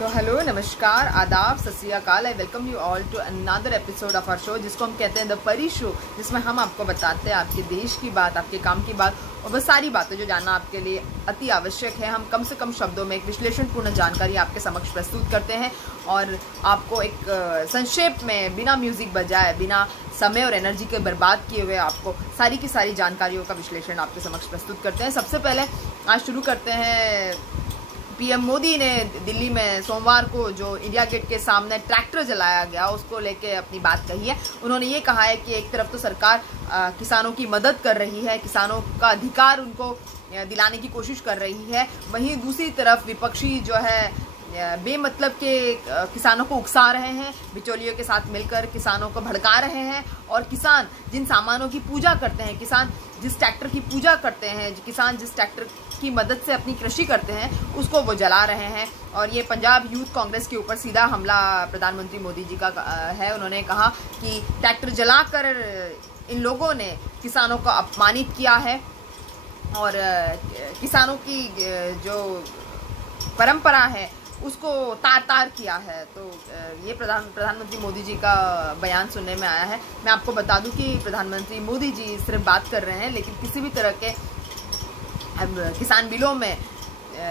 तो हेलो, नमस्कार, आदाब, सत श्री अकाल। I welcome you all to another episode of our show, जिसको हम कहते हैं द परी शो, जिसमें हम आपको बताते हैं आपके देश की बात, आपके काम की बात और बस सारी बातें जो जानना आपके लिए अति आवश्यक है। हम कम से कम शब्दों में एक विश्लेषणपूर्ण जानकारी आपके समक्ष प्रस्तुत करते हैं और आपको एक संक्षेप में बिना म्यूजिक बजाए, बिना समय और एनर्जी के बर्बाद किए हुए आपको सारी की सारी जानकारियों का विश्लेषण आपके समक्ष प्रस्तुत करते हैं। सबसे पहले आज शुरू करते हैं। पीएम मोदी ने दिल्ली में सोमवार को जो इंडिया गेट के सामने ट्रैक्टर जलाया गया उसको लेके अपनी बात कही है। उन्होंने ये कहा है कि एक तरफ तो सरकार किसानों की मदद कर रही है, किसानों का अधिकार उनको दिलाने की कोशिश कर रही है, वहीं दूसरी तरफ विपक्षी जो है बेमतलब के किसानों को उकसा रहे हैं, बिचौलियों के साथ मिलकर किसानों को भड़का रहे हैं और किसान जिन सामानों की पूजा करते हैं, किसान जिस ट्रैक्टर की पूजा करते हैं, किसान जिस ट्रैक्टर की मदद से अपनी कृषि करते हैं उसको वो जला रहे हैं। और ये पंजाब यूथ कांग्रेस के ऊपर सीधा हमला प्रधानमंत्री मोदी जी का है। उन्होंने कहा कि ट्रैक्टर जलाकर इन लोगों ने किसानों को अपमानित किया है और किसानों की जो परंपरा है उसको तार तार किया है। तो ये प्रधानमंत्री मोदी जी का बयान सुनने में आया है। मैं आपको बता दूं कि प्रधानमंत्री मोदी जी सिर्फ बात कर रहे हैं, लेकिन किसी भी तरह के किसान बिलों में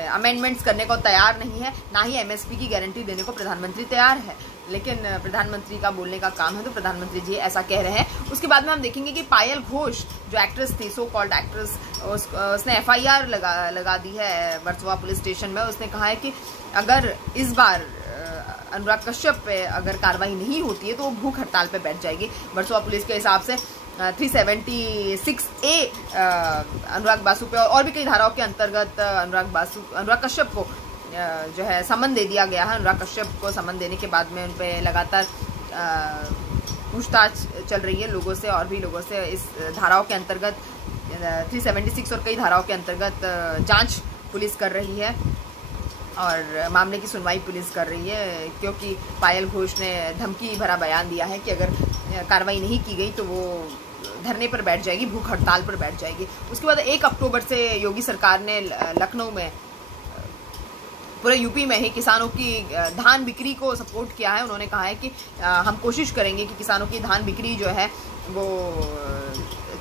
अमेंडमेंट्स करने को तैयार नहीं है, ना ही एमएसपी की गारंटी देने को प्रधानमंत्री तैयार है। लेकिन प्रधानमंत्री का बोलने का काम है तो प्रधानमंत्री जी ऐसा कह रहे हैं। उसके बाद में हम देखेंगे कि पायल घोष जो एक्ट्रेस थी, सो कॉल्ड एक्ट्रेस, उसने एफआईआर लगा दी है वर्सोवा पुलिस स्टेशन में। उसने कहा है कि अगर इस बार अनुराग कश्यप पे अगर कार्रवाई नहीं होती है तो वो भूख हड़ताल पे बैठ जाएगी। वर्सोवा पुलिस के हिसाब से 376A अनुराग बासु पे और भी कई धाराओं के अंतर्गत अनुराग कश्यप को जो है समन दे दिया गया है। अनुराग कश्यप को समन देने के बाद में उन पे लगातार पूछताछ चल रही है लोगों से और भी लोगों से। इस धाराओं के अंतर्गत 376 और कई धाराओं के अंतर्गत जांच पुलिस कर रही है और मामले की सुनवाई पुलिस कर रही है, क्योंकि पायल घोष ने धमकी भरा बयान दिया है कि अगर कार्रवाई नहीं की गई तो वो धरने पर बैठ जाएगी, भूख हड़ताल पर बैठ जाएगी। उसके बाद 1 अक्टूबर से योगी सरकार ने लखनऊ में, पूरे यूपी में ही किसानों की धान बिक्री को सपोर्ट किया है। उन्होंने कहा है कि हम कोशिश करेंगे कि किसानों की धान बिक्री जो है वो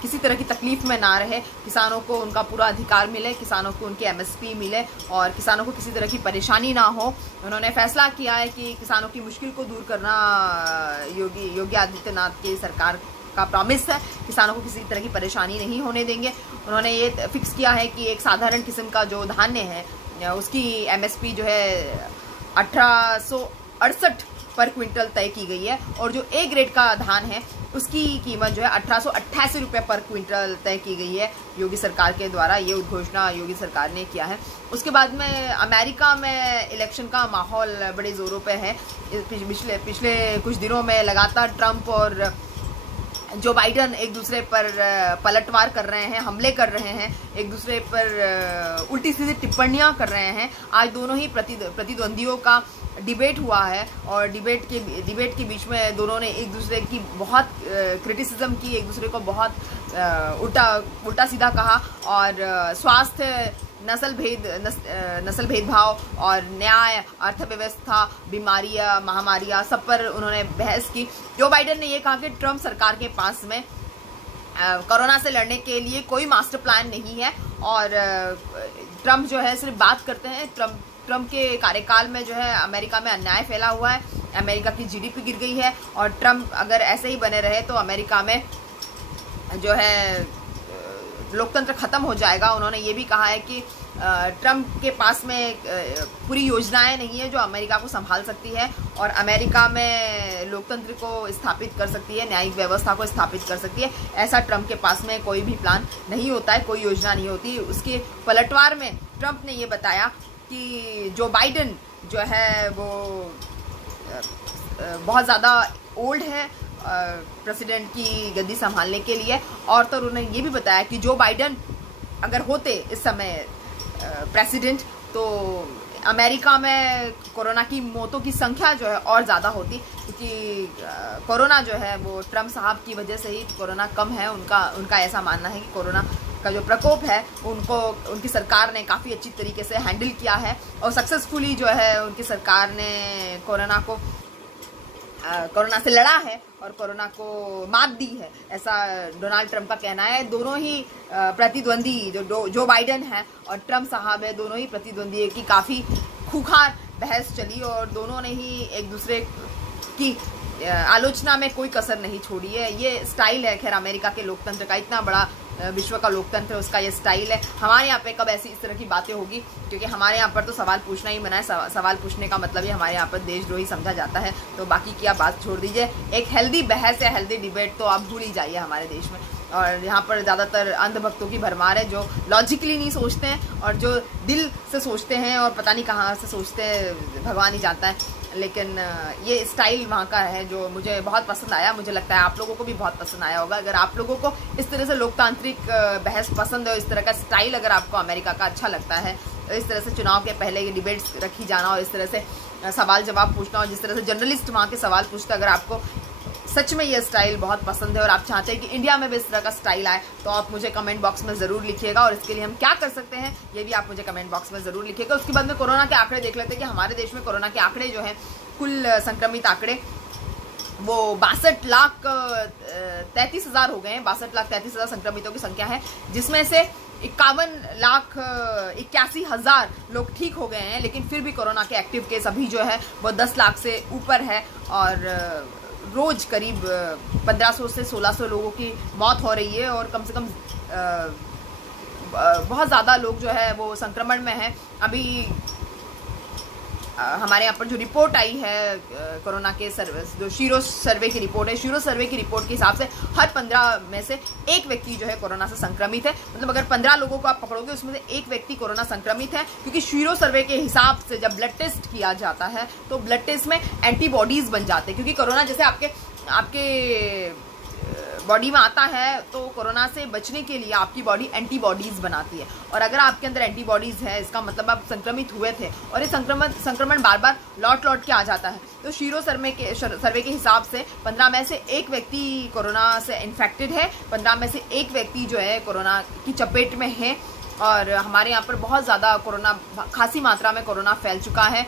किसी तरह की तकलीफ में ना रहे, किसानों को उनका पूरा अधिकार मिले, किसानों को उनकी एमएसपी मिले और किसानों को किसी तरह की परेशानी ना हो। उन्होंने फैसला किया है कि किसानों की मुश्किल को दूर करना योगी आदित्यनाथ की सरकार का प्रॉमिस है, किसानो68 को किसी तरह की परेशानी नहीं होने देंगे। उन्होंने ये फिक्स किया है कि एक साधारण किस्म का जो धान्य है उसकी एमएसपी जो है 1868 पर क्विंटल तय की गई है और जो ए ग्रेड का धान है उसकी कीमत जो है 1888 रुपये पर क्विंटल तय की गई है योगी सरकार के द्वारा। ये उद्घोषणा योगी सरकार ने किया है। उसके बाद में अमेरिका में इलेक्शन का माहौल बड़े जोरों पे है। पिछले कुछ दिनों में लगातार ट्रंप और जो बाइडन एक दूसरे पर पलटवार कर रहे हैं, हमले कर रहे हैं, एक दूसरे पर उल्टी सीधी टिप्पणियां कर रहे हैं। आज दोनों ही प्रतिद्वंदियों का डिबेट हुआ है और डिबेट के बीच में दोनों ने एक दूसरे की बहुत क्रिटिसिज्म की, एक दूसरे को बहुत उल्टा सीधा कहा और स्वास्थ्य, नस्ल भेदभाव और न्याय, अर्थव्यवस्था, बीमारियां, महामारियां, सब पर उन्होंने बहस की। जो बाइडन ने ये कहा कि ट्रंप सरकार के पास में कोरोना से लड़ने के लिए कोई मास्टर प्लान नहीं है और ट्रंप जो है सिर्फ बात करते हैं। ट्रंप के कार्यकाल में जो है अमेरिका में अन्याय फैला हुआ है, अमेरिका की जीडीपी गिर गई है और ट्रंप अगर ऐसे ही बने रहे तो अमेरिका में जो है लोकतंत्र खत्म हो जाएगा। उन्होंने ये भी कहा है कि ट्रंप के पास में पूरी योजनाएं नहीं है जो अमेरिका को संभाल सकती है और अमेरिका में लोकतंत्र को स्थापित कर सकती है, न्यायिक व्यवस्था को स्थापित कर सकती है। ऐसा ट्रंप के पास में कोई भी प्लान नहीं होता है, कोई योजना नहीं होती। उसके पलटवार में ट्रंप ने ये बताया कि जो बाइडन जो है वो बहुत ज़्यादा ओल्ड है प्रेसिडेंट की गद्दी संभालने के लिए। और तो उन्होंने ये भी बताया कि जो बाइडन अगर होते इस समय प्रेसिडेंट तो अमेरिका में कोरोना की मौतों की संख्या जो है और ज़्यादा होती, क्योंकि कोरोना जो है वो ट्रंप साहब की वजह से ही कोरोना कम है। उनका ऐसा मानना है कि कोरोना का जो प्रकोप है उनको उनकी सरकार ने काफ़ी अच्छी तरीके से हैंडल किया है और सक्सेसफुली जो है उनकी सरकार ने कोरोना से लड़ा है और कोरोना को मात दी है, ऐसा डोनाल्ड ट्रंप का कहना है। दोनों ही प्रतिद्वंदी जो बाइडेन है और ट्रंप साहब है, दोनों ही प्रतिद्वंदी की काफ़ी खूंखार बहस चली और दोनों ने ही एक दूसरे की आलोचना में कोई कसर नहीं छोड़ी है। ये स्टाइल है खैर अमेरिका के लोकतंत्र का, इतना बड़ा विश्व का लोकतंत्र उसका ये स्टाइल है। हमारे यहाँ पे कब ऐसी इस तरह की बातें होगी, क्योंकि हमारे यहाँ पर तो सवाल पूछना ही मना है। सवाल पूछने का मतलब ही हमारे यहाँ पर देशद्रोही समझा जाता है। तो बाकी की आप बात छोड़ दीजिए, एक हेल्दी बहस या हेल्दी डिबेट तो आप भूल ही जाइए हमारे देश में। और यहाँ पर ज़्यादातर अंधभक्तों की भरमार है जो लॉजिकली नहीं सोचते हैं और जो दिल से सोचते हैं और पता नहीं कहाँ से सोचते हैं, भगवान ही जानता है। लेकिन ये स्टाइल वहाँ का है जो मुझे बहुत पसंद आया, मुझे लगता है आप लोगों को भी बहुत पसंद आया होगा। अगर आप लोगों को इस तरह से लोकतांत्रिक बहस पसंद है, इस तरह का स्टाइल अगर आपको अमेरिका का अच्छा लगता है, तो इस तरह से चुनाव के पहले ये डिबेट्स रखी जाना और इस तरह से सवाल जवाब पूछना और जिस तरह से जर्नलिस्ट वहाँ के सवाल पूछते, अगर आपको सच में ये स्टाइल बहुत पसंद है और आप चाहते हैं कि इंडिया में भी इस तरह का स्टाइल आए, तो आप मुझे कमेंट बॉक्स में ज़रूर लिखिएगा। और इसके लिए हम क्या कर सकते हैं ये भी आप मुझे कमेंट बॉक्स में ज़रूर लिखिएगा। उसके बाद में कोरोना के आंकड़े देख लेते हैं कि हमारे देश में कोरोना के आंकड़े जो हैं, कुल संक्रमित आंकड़े वो 62,33,000 हो गए हैं। 62,33,000 संक्रमितों की संख्या है, जिसमें से 51,81,000 लोग ठीक हो गए हैं। लेकिन फिर भी कोरोना के एक्टिव केस अभी जो है वो 10 लाख से ऊपर है और रोज करीब 1500 से 1600 लोगों की मौत हो रही है और कम से कम बहुत ज़्यादा लोग जो है वो संक्रमण में हैं। अभी हमारे यहाँ पर जो रिपोर्ट आई है कोरोना के जो शीरो सर्वे की रिपोर्ट है, शीरो सर्वे की रिपोर्ट के हिसाब से हर 15 में से एक व्यक्ति जो है कोरोना से संक्रमित है। मतलब अगर 15 लोगों को आप पकड़ोगे उसमें से एक व्यक्ति कोरोना संक्रमित है, क्योंकि शीरो सर्वे के हिसाब से जब ब्लड टेस्ट किया जाता है तो ब्लड टेस्ट में एंटीबॉडीज बन जाते हैं। क्योंकि कोरोना जैसे आपके बॉडी में आता है तो कोरोना से बचने के लिए आपकी बॉडी एंटीबॉडीज बनाती है और अगर आपके अंदर एंटीबॉडीज है, इसका मतलब आप संक्रमित हुए थे और ये संक्रमण बार बार लौट के आ जाता है। तो शीरो सर्वे के हिसाब से 15 में से एक व्यक्ति कोरोना से इन्फेक्टेड है, 15 में से एक व्यक्ति जो है कोरोना की चपेट में है और हमारे यहाँ पर बहुत ज़्यादा कोरोना, खासी मात्रा में कोरोना फैल चुका है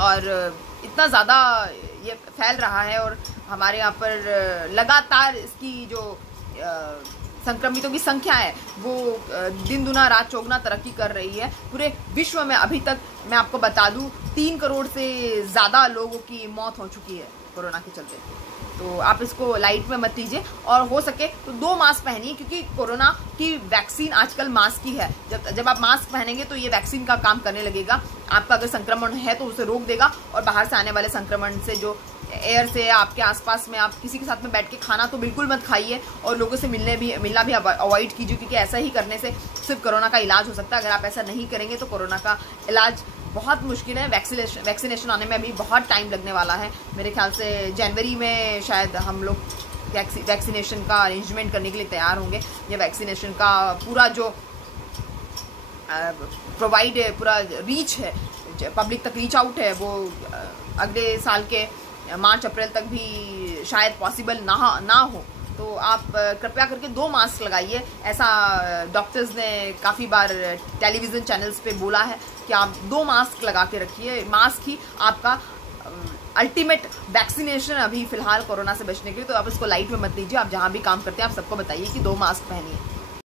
और इतना ज़्यादा ये फैल रहा है और हमारे यहाँ पर लगातार इसकी जो संक्रमितों की संख्या है वो दिन दुना रात चौगुना तरक्की कर रही है। पूरे विश्व में अभी तक मैं आपको बता दूं 3 करोड़ से ज़्यादा लोगों की मौत हो चुकी है कोरोना के चलते। तो आप इसको लाइट में मत लीजिए और हो सके तो 2 मास्क पहनिए, क्योंकि कोरोना की वैक्सीन आजकल मास्क ही है। जब आप मास्क पहनेंगे तो ये वैक्सीन का काम करने लगेगा। आपका अगर संक्रमण है तो उसे रोक देगा और बाहर से आने वाले संक्रमण से जो एयर से आपके आसपास में, आप किसी के साथ में बैठ के खाना तो बिल्कुल मत खाइए और लोगों से मिलना भी अवॉइड कीजिए, क्योंकि ऐसा ही करने से सिर्फ कोरोना का इलाज हो सकता है। अगर आप ऐसा नहीं करेंगे तो कोरोना का इलाज बहुत मुश्किल है। वैक्सीनेशन आने में अभी बहुत टाइम लगने वाला है। मेरे ख्याल से जनवरी में शायद हम लोग वैक्सीनेशन का अरेंजमेंट करने के लिए तैयार होंगे। ये वैक्सीनेशन का पूरा जो पूरा रीच है, पब्लिक तक रीच आउट है, वो अगले साल के मार्च अप्रैल तक भी शायद पॉसिबल ना हो। तो आप कृपया करके 2 मास्क लगाइए। ऐसा डॉक्टर्स ने काफ़ी बार टेलीविज़न चैनल्स पे बोला है कि आप 2 मास्क लगा के रखिए। मास्क ही आपका अल्टीमेट वैक्सीनेशन अभी फ़िलहाल कोरोना से बचने के लिए। तो आप इसको लाइट में मत लीजिए। आप जहाँ भी काम करते हैं आप सबको बताइए कि 2 मास्क पहनिए।